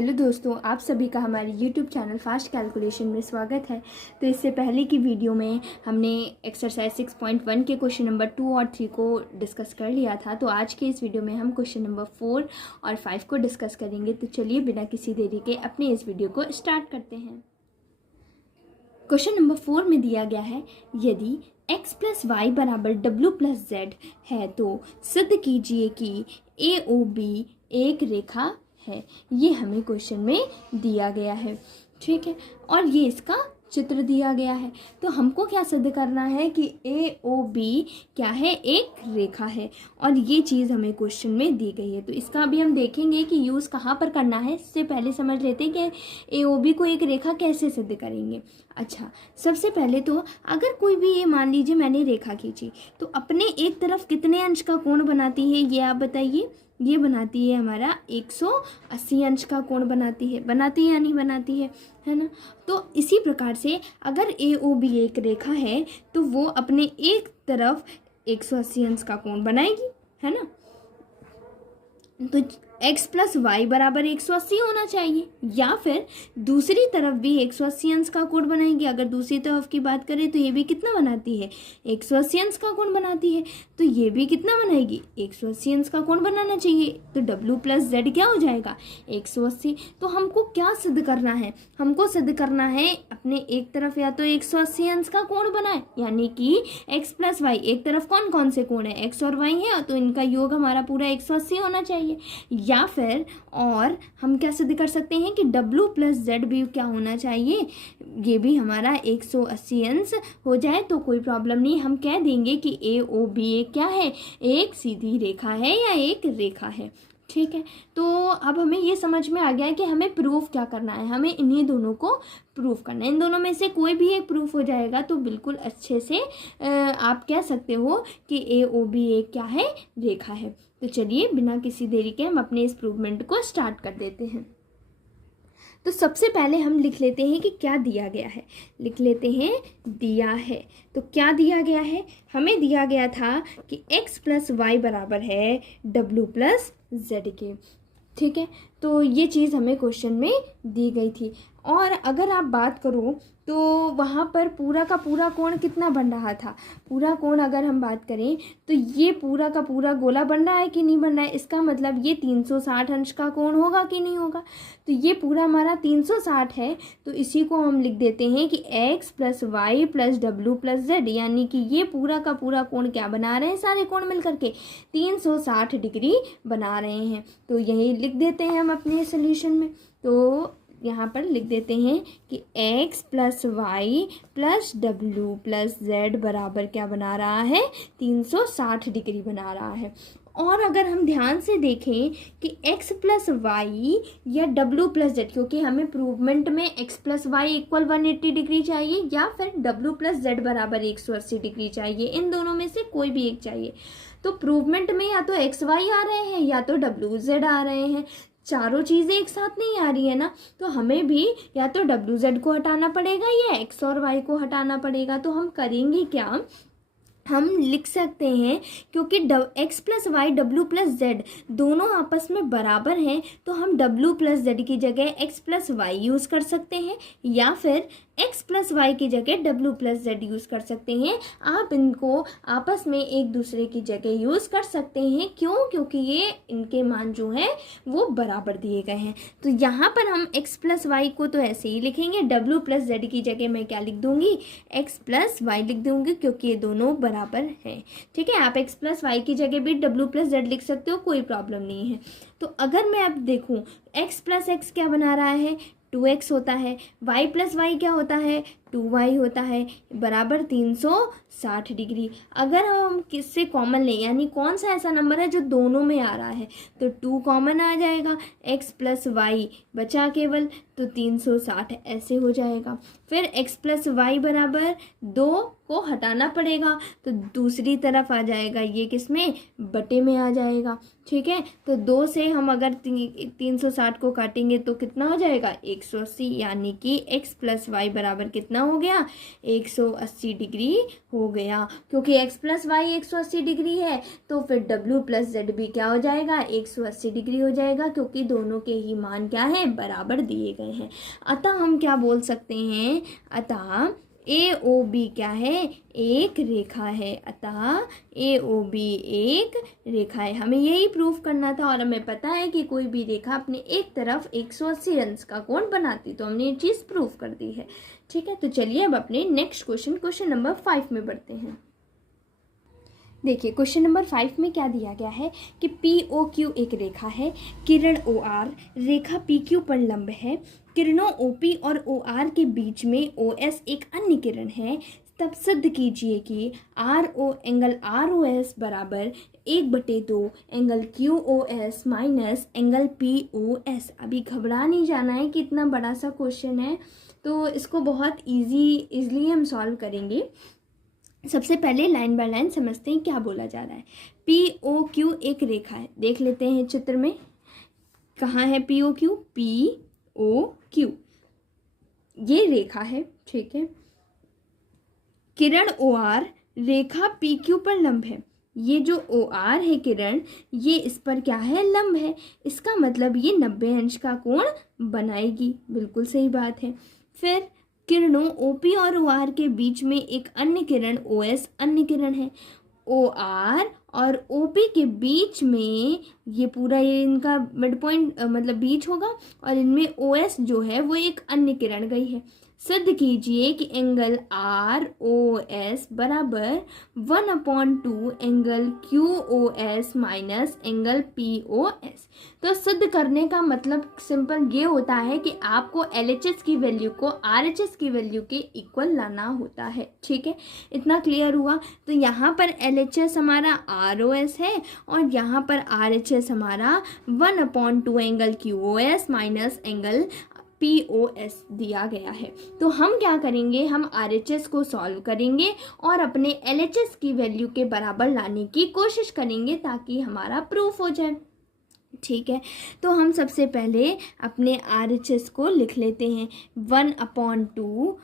Hello दोस्तों, आप सभी का हमारे YouTube चैनल फास्ट कैलकुलेशन में स्वागत है। तो इससे पहले की वीडियो में हमने एक्सरसाइज 6.1 के क्वेश्चन नंबर 2 और 3 को डिस्कस कर लिया था। तो आज के इस वीडियो में हम क्वेश्चन नंबर 4 और 5 को डिस्कस करेंगे। तो चलिए बिना किसी देरी के अपने इस वीडियो को स्टार्ट करते हैं। क्वेश्चन नंबर 4 में दिया गया है, यदि x प्लस वाई बराबर w प्लस जेड है तो सिद्ध कीजिए कि AOB एक रेखा है। ये हमें क्वेश्चन में दिया गया है, ठीक है, और ये इसका चित्र दिया गया है। तो हमको क्या सिद्ध करना है कि AOB क्या है, एक रेखा है, और ये चीज़ हमें क्वेश्चन में दी गई है। तो इसका अभी हम देखेंगे कि यूज़ कहाँ पर करना है। इससे पहले समझ लेते हैं कि AOB को एक रेखा कैसे सिद्ध करेंगे। अच्छा, सबसे पहले तो अगर कोई भी ये मान लीजिए मैंने रेखा खींची तो अपने एक तरफ कितने अंश का कोण बनाती है, ये आप बताइए। ये बनाती है हमारा 180 अंश का कोण बनाती है या नहीं बनाती है ना। तो इसी प्रकार से अगर AOB एक रेखा है तो वो अपने एक तरफ 180 अंश का कोण बनाएगी, है ना। तो x प्लस वाई बराबर 180 होना चाहिए, या फिर दूसरी तरफ भी 180 अंश का कोण बनाएंगे। अगर दूसरी तरफ की बात करें तो ये भी कितना बनाती है, 180 अंश का कोण बनाती है, तो ये भी कितना बनाएगी, 180 अंश का कोण बनाना चाहिए। तो w प्लस जेड क्या हो जाएगा, 180। तो हमको क्या सिद्ध करना है, हमको सिद्ध करना है अपने एक तरफ या तो 180 अंश का कोण बनाए, यानी कि x प्लस वाई, एक तरफ कौन कौन से कोण है, x और y है, तो इनका योग हमारा पूरा 180 होना चाहिए। या फिर और हम क्या सिद्ध कर सकते हैं कि w प्लस जेड भी क्या होना चाहिए, ये भी हमारा 180 अंश हो जाए तो कोई प्रॉब्लम नहीं। हम कह देंगे कि AOB क्या है, एक सीधी रेखा है या एक रेखा है, ठीक है। तो अब हमें ये समझ में आ गया है कि हमें प्रूफ क्या करना है, हमें इन्हीं दोनों को प्रूफ करना है। इन दोनों में से कोई भी एक प्रूफ हो जाएगा तो बिल्कुल अच्छे से आप कह सकते हो कि AOB एक क्या है, रेखा है। तो चलिए बिना किसी देरी के हम अपने इस प्रूवमेंट को स्टार्ट कर देते हैं। तो सबसे पहले हम लिख लेते हैं कि क्या दिया गया है, लिख लेते हैं दिया है। तो क्या दिया गया है, हमें दिया गया था कि x प्लस वाई बराबर है w प्लस जेड के, ठीक है। तो ये चीज़ हमें क्वेश्चन में दी गई थी। और अगर आप बात करो तो वहाँ पर पूरा का पूरा कोण कितना बन रहा था, पूरा कोण अगर हम बात करें तो ये पूरा का पूरा गोला बन रहा है कि नहीं बन रहा है। इसका मतलब ये 360 अंश का कोण होगा कि नहीं होगा। तो ये पूरा हमारा 360 है, तो इसी को हम लिख देते हैं कि x plus y plus w plus z, यानी कि ये पूरा का पूरा कोण क्या बना रहे हैं, सारे कोण मिल करके 360 डिग्री बना रहे हैं। तो यही लिख देते हैं हम अपने सोल्यूशन में। तो यहाँ पर लिख देते हैं कि x plus y plus w plus z बराबर क्या बना रहा है, 360 डिग्री बना रहा है। और अगर हम ध्यान से देखें कि x प्लस वाई या w प्लस जेड, क्योंकि हमें प्रूवमेंट में x plus y equal 180 degree चाहिए या फिर w प्लस जेड बराबर 180 डिग्री चाहिए, इन दोनों में से कोई भी एक चाहिए। तो प्रूवमेंट में या तो x वाई आ रहे हैं या तो w जेड आ रहे हैं, चारों चीज़ें एक साथ नहीं आ रही है ना। तो हमें भी या तो डब्ल्यू जेड को हटाना पड़ेगा या एक्स और वाई को हटाना पड़ेगा। तो हम करेंगे क्या, हम लिख सकते हैं क्योंकि x प्लस वाई डब्ल्यू प्लस जेड दोनों आपस में बराबर हैं, तो हम w प्लस जेड की जगह x प्लस वाई यूज़ कर सकते हैं या फिर x प्लस वाई की जगह w प्लस जेड यूज़ कर सकते हैं। आप इनको आपस में एक दूसरे की जगह यूज़ कर सकते हैं, क्यों, क्योंकि ये इनके मान जो हैं वो बराबर दिए गए हैं। तो यहाँ पर हम x प्लस वाई को तो ऐसे ही लिखेंगे, w प्लस जेड की जगह मैं क्या लिख दूँगी, x प्लस वाई लिख दूँगी, क्योंकि ये दोनों बराबर है, ठीक है। आप x प्लस वाई की जगह भी w प्लस जेड लिख सकते हो, कोई प्रॉब्लम नहीं है। तो अगर मैं अब देखूँ x प्लस एक्स क्या बना रहा है, 2x होता है, y प्लस वाई क्या होता है, 2y होता है, बराबर 360 डिग्री। अगर हम किससे कॉमन लें, यानी कौन सा ऐसा नंबर है जो दोनों में आ रहा है, तो 2 कॉमन आ जाएगा, x प्लस वाई बचा केवल, तो 360 ऐसे हो जाएगा। फिर x प्लस वाई बराबर 2 को हटाना पड़ेगा, तो दूसरी तरफ आ जाएगा, ये किस में, बटे में आ जाएगा। ठीक है। तो 2 से हम अगर 360 को काटेंगे तो कितना हो जाएगा 180, यानी कि x प्लस वाई बराबर कितना हो गया 180 डिग्री हो गया। क्योंकि x प्लस वाई 180 डिग्री है तो फिर w प्लस जेड भी क्या हो जाएगा 180 डिग्री हो जाएगा, क्योंकि दोनों के ही मान क्या है बराबर दिए गए हैं। अतः हम क्या बोल सकते हैं, अतः ए ओ बी क्या है एक रेखा है। अतः ए ओ बी एक रेखा है। हमें यही प्रूफ करना था और हमें पता है कि कोई भी रेखा अपने एक तरफ 180 अंश का कोण बनाती, तो हमने ये चीज़ प्रूफ कर दी है। ठीक है, तो चलिए अब अपने नेक्स्ट क्वेश्चन नंबर 5 में बढ़ते हैं। देखिए क्वेश्चन नंबर 5 में क्या दिया गया है कि पी ओ क्यू एक रेखा है, किरण ओ आर रेखा पी क्यू पर लंब है, किरणों ओ पी और ओ आर के बीच में ओ एस एक अन्य किरण है, तब सिद्ध कीजिए कि R O angle R O S बराबर 1/2 angle Q O S minus angle P O S. अभी घबरा नहीं जाना है कि इतना बड़ा सा क्वेश्चन है, तो इसको बहुत ईजिली हम सॉल्व करेंगे। सबसे पहले लाइन बाय लाइन समझते हैं क्या बोला जा रहा है। पी ओ क्यू एक रेखा है, देख लेते हैं चित्र में कहाँ है P O Q. P O Q ये रेखा है, ठीक है। किरण ओ आर रेखा पी क्यू पर लंब है। ये जो ओ आर है किरण, ये इस पर क्या है लंब है, इसका मतलब ये 90 अंश का कोण बनाएगी। बिल्कुल सही बात है। फिर किरणों ओपी और ओ आर के बीच में एक अन्य किरण ओ एस अन्य किरण है। ओ आर और ओ पी के बीच में ये पूरा ये इनका मिड पॉइंट मतलब बीच होगा और इनमें ओ एस जो है वो एक अन्य किरण गई है। सिद्ध कीजिए कि एंगल आर ओ एस बराबर 1/2 angle Q O S minus angle P O S. तो सिद्ध करने का मतलब सिंपल ये होता है कि आपको एल एच एस की वैल्यू को आर एच एस की वैल्यू के इक्वल लाना होता है। ठीक है, इतना क्लियर हुआ। तो यहाँ पर एल एच एस हमारा आर ओ एस है और यहाँ पर आर एच एस हमारा 1/2 angle Q O S minus angle P O S दिया गया है। तो हम क्या करेंगे, हम आर एच एस को सॉल्व करेंगे और अपने एल एच एस की वैल्यू के बराबर लाने की कोशिश करेंगे ताकि हमारा प्रूफ हो जाए। ठीक है, तो हम सबसे पहले अपने आर एच एस को लिख लेते हैं 1/2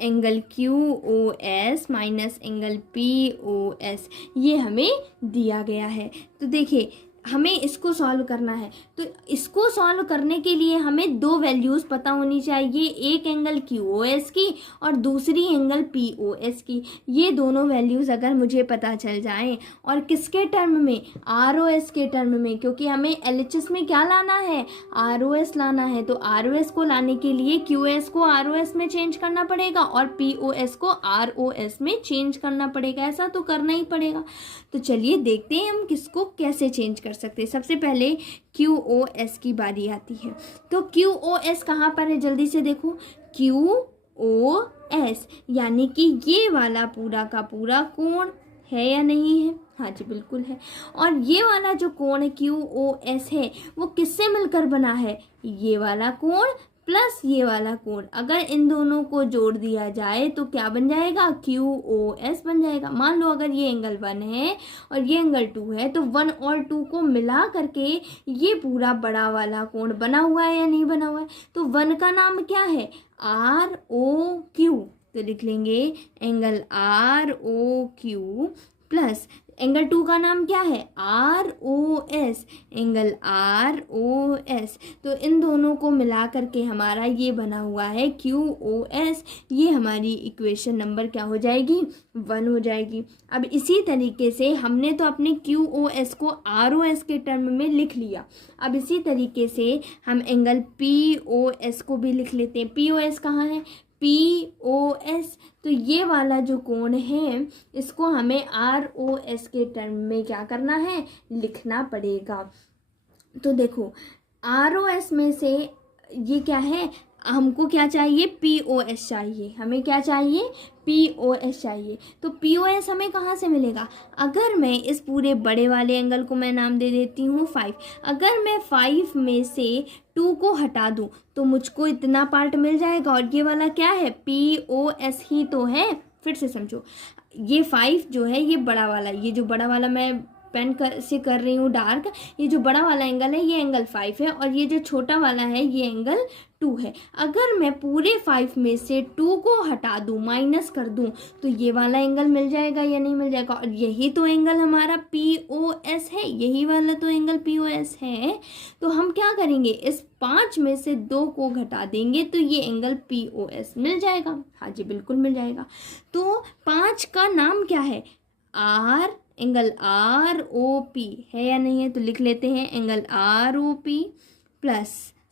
angle Q O S minus angle P O S, ये हमें दिया गया है। तो देखिए हमें इसको सॉल्व करना है, तो इसको सॉल्व करने के लिए हमें दो वैल्यूज़ पता होनी चाहिए, एक एंगल क्यू ओ एस की और दूसरी एंगल पी ओ एस की। ये दोनों वैल्यूज़ अगर मुझे पता चल जाएं और किसके टर्म में, आर ओ एस के टर्म में, क्योंकि हमें एल एच एस में क्या लाना है, आर ओ एस लाना है। तो आर ओ एस को लाने के लिए क्यू एस को आर ओ एस में चेंज करना पड़ेगा और पी ओ एस को आर ओ एस में चेंज करना पड़ेगा, ऐसा तो करना ही पड़ेगा। तो चलिए देखते हैं हम किसको कैसे चेंज कर सकते हैं। सबसे पहले क्यू ओ एस की बारी आती है। तो क्यू ओ एस कहाँ पर है, जल्दी से देखो, क्यू ओ एस यानी कि ये वाला पूरा का पूरा कोण है या नहीं है, हाँ जी बिल्कुल है। और ये वाला जो कोण क्यू ओ एस है वो किससे मिलकर बना है, ये वाला कोण प्लस ये वाला कोण। अगर इन दोनों को जोड़ दिया जाए तो क्या बन जाएगा, क्यू ओ एस बन जाएगा। मान लो अगर ये एंगल 1 है और ये एंगल 2 है तो 1 और 2 को मिला करके ये पूरा बड़ा वाला कोण बना हुआ है या नहीं बना हुआ है। तो 1 का नाम क्या है, आर ओ क्यू, तो लिख लेंगे angle R O Q plus angle 2 का नाम क्या है, R O S, angle R O S. तो इन दोनों को मिला करके हमारा ये बना हुआ है क्यू ओ एस। ये हमारी इक्वेशन नंबर क्या हो जाएगी, 1 हो जाएगी। अब इसी तरीके से हमने तो अपने क्यू ओ एस को आर ओ एस के टर्म में लिख लिया। अब इसी तरीके से हम एंगल पी ओ एस को भी लिख लेते हैं। पी ओ एस कहाँ है, पी ओ एस, तो ये वाला जो कोण है इसको हमें आर ओ एस के टर्म में क्या करना है, लिखना पड़ेगा। तो देखो आर ओ एस में से ये क्या है, हमको क्या चाहिए, पी ओ एस चाहिए, हमें क्या चाहिए, पी ओ एस चाहिए। तो पी ओ एस हमें कहाँ से मिलेगा, अगर मैं इस पूरे बड़े वाले एंगल को मैं नाम दे देती हूँ 5, अगर मैं 5 में से 2 को हटा दूँ तो मुझको इतना पार्ट मिल जाएगा और ये वाला क्या है, पी ओ एस ही तो है। फिर से समझो, ये 5 जो है ये बड़ा वाला, ये जो बड़ा वाला मैं पेन से कर रही हूँ डार्क। ये जो बड़ा वाला एंगल है ये एंगल 5 है और ये जो छोटा वाला है ये एंगल 2 है। अगर मैं पूरे 5 में से 2 को हटा दूँ, माइनस कर दूँ, तो ये वाला एंगल मिल जाएगा या नहीं मिल जाएगा। और यही तो एंगल हमारा POS है, यही वाला तो एंगल POS है। तो हम क्या करेंगे, इस 5 में से 2 को घटा देंगे तो ये एंगल POS मिल जाएगा। हाँ जी बिल्कुल मिल जाएगा। तो 5 का नाम क्या है, R, एंगल ROP है या नहीं है, तो लिख लेते हैं angle ROP plus,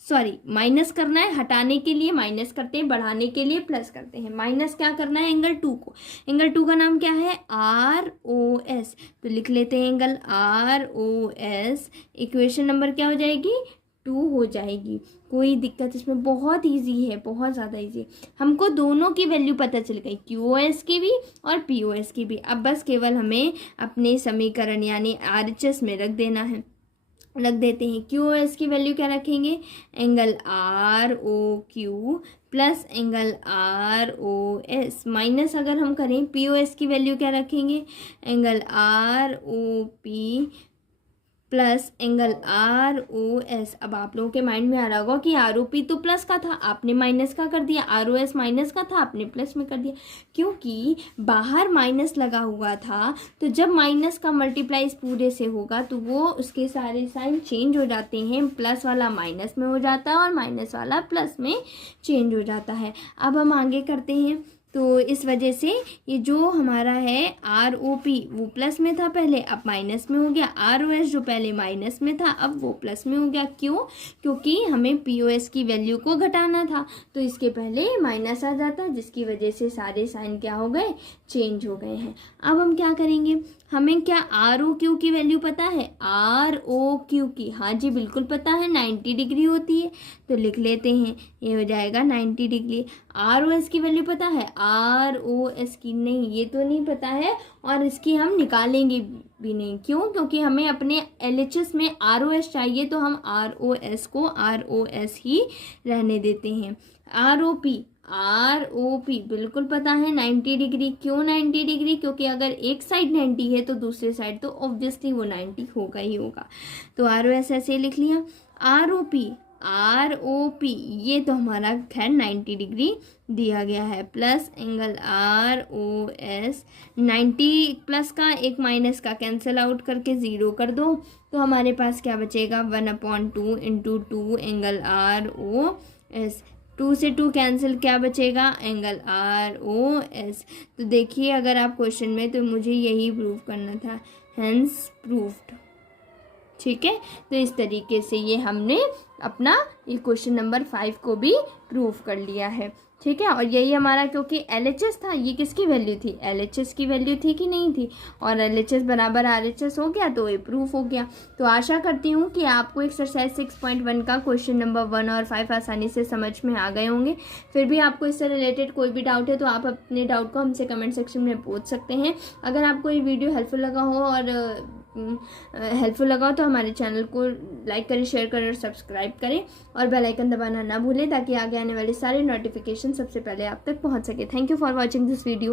sorry minus करना है, हटाने के लिए माइनस करते हैं, बढ़ाने के लिए प्लस करते हैं। माइनस क्या करना है, एंगल 2 को। एंगल 2 का नाम क्या है, ROS, तो लिख लेते हैं एंगल ROS। इक्वेशन नंबर क्या हो जाएगी, 2 हो जाएगी। कोई दिक्कत इसमें, बहुत इजी है, बहुत ज़्यादा इजी। हमको दोनों की वैल्यू पता चल गई, QoS की भी और POS की भी। अब बस केवल हमें अपने समीकरण यानी RHS में रख देना है। रख देते हैं। QoS की वैल्यू क्या रखेंगे, angle ROQ plus angle ROS minus अगर हम करें POS की वैल्यू क्या रखेंगे, angle ROP plus angle ROS। अब आप लोगों के माइंड में आ रहा होगा कि ROP तो प्लस का था, आपने माइनस का कर दिया, ROS माइनस का था, आपने प्लस में कर दिया। क्योंकि बाहर माइनस लगा हुआ था, तो जब माइनस का मल्टीप्लाई इस पूरे से होगा तो वो उसके सारे साइन चेंज हो जाते हैं, प्लस वाला माइनस में हो जाता है और माइनस वाला प्लस में चेंज हो जाता है। अब हम आगे करते हैं। तो इस वजह से ये जो हमारा है ROP वो प्लस में था पहले, अब माइनस में हो गया। ROS जो पहले माइनस में था अब वो प्लस में हो गया। क्यों, क्योंकि हमें POS की वैल्यू को घटाना था, तो इसके पहले माइनस आ जाता, जिसकी वजह से सारे साइन क्या हो गए, चेंज हो गए हैं। अब हम क्या करेंगे, हमें क्या ROQ की वैल्यू पता है, ROQ की, हाँ जी बिल्कुल पता है, 90 डिग्री होती है, तो लिख लेते हैं ये हो जाएगा 90 डिग्री। ROS की वैल्यू पता है, ROS की नहीं, ये तो नहीं पता है और इसकी हम निकालेंगे भी नहीं। क्यों, क्योंकि हमें अपने LHS में ROS चाहिए, तो हम ROS को ROS ही रहने देते हैं। ROP बिल्कुल पता है 90 डिग्री। क्यों 90 डिग्री, क्योंकि अगर एक साइड 90 है तो दूसरे साइड तो ऑब्वियसली वो 90 होगा ही होगा। तो ROS ऐसे लिख लिया। ROP ये तो हमारा खैर 90 डिग्री दिया गया है, प्लस एंगल ROS 90 प्लस का एक माइनस का कैंसिल आउट करके 0 कर दो, तो हमारे पास क्या बचेगा, 1/2 इंटू 2 एंगल ROS। 2 से 2 कैंसिल, क्या बचेगा, एंगल ROS। तो देखिए अगर आप क्वेश्चन में, तो मुझे यही प्रूव करना था, हेंस प्रूव्ड। ठीक है, तो इस तरीके से ये हमने अपना ये क्वेश्चन नंबर 5 को भी प्रूव कर लिया है। ठीक है, और यही हमारा, क्योंकि LHS था, ये किसकी वैल्यू थी, LHS की वैल्यू थी कि नहीं थी, और LHS बराबर RHS हो गया, तो ये प्रूफ हो गया। तो आशा करती हूँ कि आपको एक्सरसाइज 6.1 का क्वेश्चन नंबर 1 और 5 आसानी से समझ में आ गए होंगे। फिर भी आपको इससे रिलेटेड कोई भी डाउट है तो आप अपने डाउट को हमसे कमेंट सेक्शन में पूछ सकते हैं। अगर आपको ये वीडियो हेल्पफुल लगा हो तो हमारे चैनल को लाइक करें, शेयर करें और सब्सक्राइब करें, और बेल आइकन दबाना ना भूलें ताकि आगे आने वाले सारे नोटिफिकेशन सबसे पहले आप तक पहुंच सके। Thank you for watching this video.